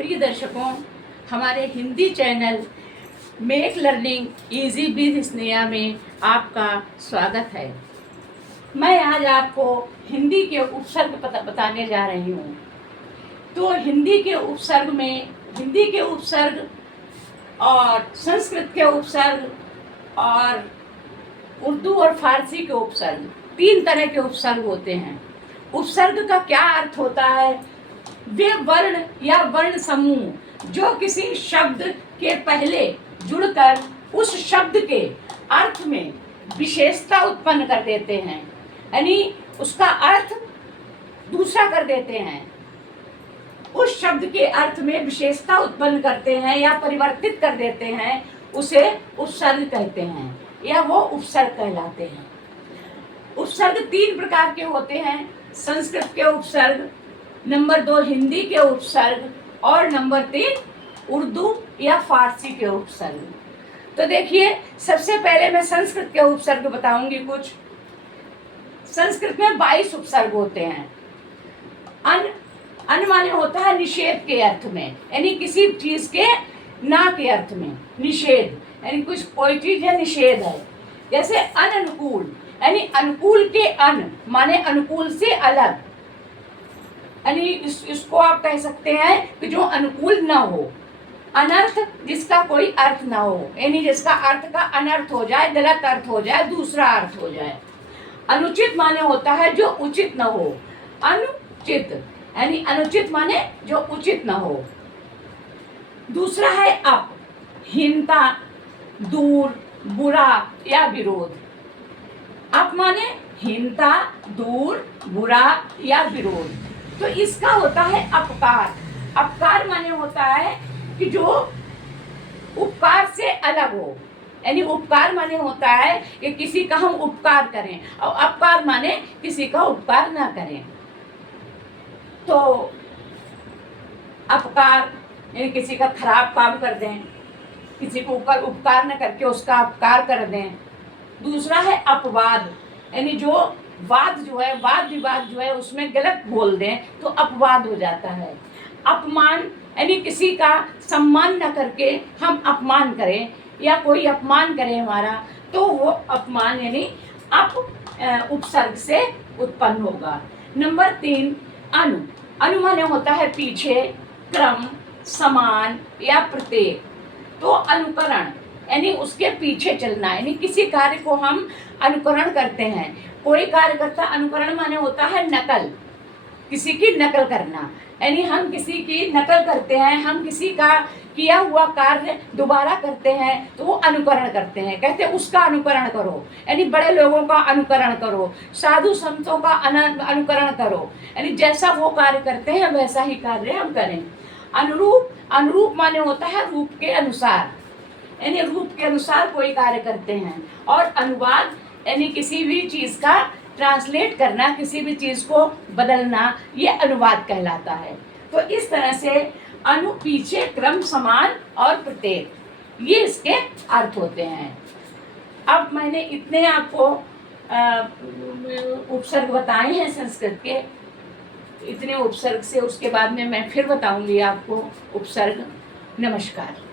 प्रिय दर्शकों, हमारे Hindi channel make learning easy with Sneha में आपका स्वागत है। मैं आज आपको हिंदी के उपसर्ग बताने जा रही हूँ। तो हिंदी के उपसर्ग और संस्कृत के उपसर्ग और उर्दू और फारसी के उपसर्ग, 3 तरह के उपसर्ग होते हैं। उपसर्ग का क्या अर्थ होता है? वे वर्ण या वर्ण समूह जो किसी शब्द के पहले जुड़कर उस शब्द के अर्थ में विशेषता उत्पन्न कर देते हैं, यानी उसका अर्थ दूसरा कर देते हैं। उस शब्द के अर्थ में विशेषता उत्पन्न करते हैं या परिवर्तित कर देते हैं, उसे उपसर्ग कहते हैं या वो उपसर्ग कहलाते हैं। उपसर्ग 3 प्रकार के होते हैं। संस्कृत के उपसर्ग, नंबर 2 हिंदी के उपसर्ग और नंबर 3 उर्दू या फारसी के उपसर्ग। तो देखिए, सबसे पहले मैं संस्कृत के उपसर्ग बताऊंगी कुछ। संस्कृत में 22 उपसर्ग होते हैं। अन माने होता है निषेध के अर्थ में, यानी किसी चीज के ना के अर्थ में। निषेध यानी कोई चीज है, निषेध है। जैसे अननुकूल, यानी अनुकूल के अन माने अनुकूल से अलग, यानी इसको आप कह सकते हैं कि जो अनुकूल ना हो। अनर्थ, जिसका कोई अर्थ ना हो, यानी जिसका अर्थ का अनर्थ हो जाए, गलत अर्थ हो जाए, दूसरा अर्थ हो जाए। अनुचित माने होता है जो उचित ना हो। अनुचित यानी अनुचित माने जो उचित ना हो। दूसरा है अप, हीनता, दूर, बुरा या विरोध। अप माने हीनता, दूर, बुरा या विरोध। तो इसका होता है अपकार। अपकार माने होता है कि जो उपकार से अलग हो, यानी उपकार माने होता है कि किसी का हम उपकार करें, और अपकार माने किसी का उपकार ना करें। तो अपकार यानी किसी का खराब काम कर दें, किसी को ऊपर उपकार न करके उसका अपकार कर दें। दूसरा है अपवाद, यानी जो वाद जो है, वाद विवाद जो है, उसमें गलत बोल दें तो अपवाद हो जाता है। अपमान यानी किसी का सम्मान न करके हम अपमान करें या कोई अपमान करे हमारा, तो वो अपमान यानी उपसर्ग से उत्पन्न होगा। नंबर 3 अनु माने होता है पीछे, क्रम, समान या प्रत्येक। तो अनुकरण यानी उसके पीछे चलना, यानी किसी कार्य को हम अनुकरण करते हैं। कोई कार्य करता, अनुकरण माने होता है नकल, किसी की नकल करना, यानी हम किसी की नकल करते हैं, हम किसी का किया हुआ कार्य दोबारा करते हैं तो वो अनुकरण करते हैं। कहते हैं उसका अनुकरण करो, यानी बड़े लोगों का अनुकरण करो, साधु संतों का अनुकरण करो, यानी जैसा वो कार्य करते हैं वैसा ही कार्य हम करें। अनुरूप माने होता है रूप के अनुसार, यानी रूप के अनुसार कोई कार्य करते हैं। और अनुवाद यानी किसी भी चीज का ट्रांसलेट करना, किसी भी चीज को बदलना, ये अनुवाद कहलाता है। तो इस तरह से अनु, पीछे, क्रम, समान और प्रत्येक, ये इसके अर्थ होते हैं। अब मैंने इतने आपको उपसर्ग बताए हैं संस्कृत के, इतने उपसर्ग से उसके बाद में मैं फिर बताऊंगी आपको उपसर्ग। नमस्कार।